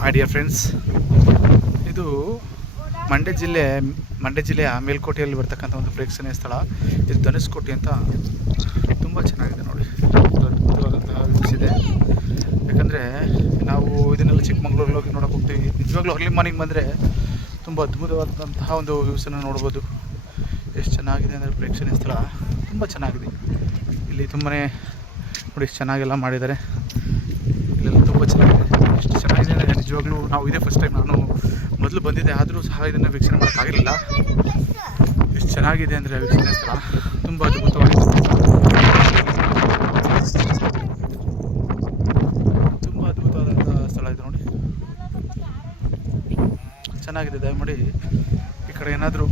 My dear friends, ಇದು ಮಂಡ್ಯ ಜಿಲ್ಲೆಯ ಮೇಲ್ಕೋಟೆಯಲ್ಲಿ ಬರ್ತಕ್ಕಂಥ ಒಂದು ಪ್ರೇಕ್ಷಣೀಯ ಸ್ಥಳ. ಇದು ಧನುಷ್ಕೋಟಿ ಅಂತ. ತುಂಬ ಚೆನ್ನಾಗಿದೆ ನೋಡಿ, ಅದ್ಭುತವಾದಂತಹ ವ್ಯೂಸ್ ಇದೆ. ಯಾಕಂದರೆ ನಾವು ಇದನ್ನೆಲ್ಲ ಚಿಕ್ಕಮಗಳೂರಲ್ಲಿ ಹೋಗಿ ನೋಡೋಕೆ ಹೋಗ್ತೀವಿ. ನಿಜವಾಗ್ಲೂ ಅರ್ಲಿ ಮಾರ್ನಿಂಗ್ ಬಂದರೆ ತುಂಬ ಅದ್ಭುತವಾದಂತಹ ಒಂದು ವ್ಯೂಸನ್ನು ನೋಡ್ಬೋದು. ಎಷ್ಟು ಚೆನ್ನಾಗಿದೆ ಅಂದರೆ ಪ್ರೇಕ್ಷಣೀಯ ಸ್ಥಳ ತುಂಬ ಚೆನ್ನಾಗಿದೆ. ಇಲ್ಲಿ ತುಂಬಾ ನೋಡಿ ಎಷ್ಟು ಚೆನ್ನಾಗೆಲ್ಲ ಮಾಡಿದ್ದಾರೆ. ಇಲ್ಲೆಲ್ಲ ತುಂಬ ಚೆನ್ನಾಗಿದೆ. ಎಷ್ಟು ಚೆನ್ನಾಗಿದೆ ಅಂದರೆ ನಿಜವಾಗ್ಲೂ ನಾವು ಇದೇ ಫಸ್ಟ್ ಟೈಮ್. ನಾನು ಮೊದಲು ಬಂದಿದ್ದೆ, ಆದರೂ ಸಹ ಇದನ್ನು ವೀಕ್ಷಣೆ ಮಾಡೋಕ್ಕಾಗಿರಲಿಲ್ಲ. ಎಷ್ಟು ಚೆನ್ನಾಗಿದೆ ಅಂದರೆ ವೀಕ್ಷಣೆ ಸ್ಥಳ ತುಂಬ ಅದ್ಭುತವಾಗಿದೆ. ತುಂಬ ಅದ್ಭುತವಾದಂಥ ಸ್ಥಳ ಇದು ನೋಡಿ, ಚೆನ್ನಾಗಿದೆ. ದಯಮಾಡಿ ಈ ಕಡೆ ಏನಾದರೂ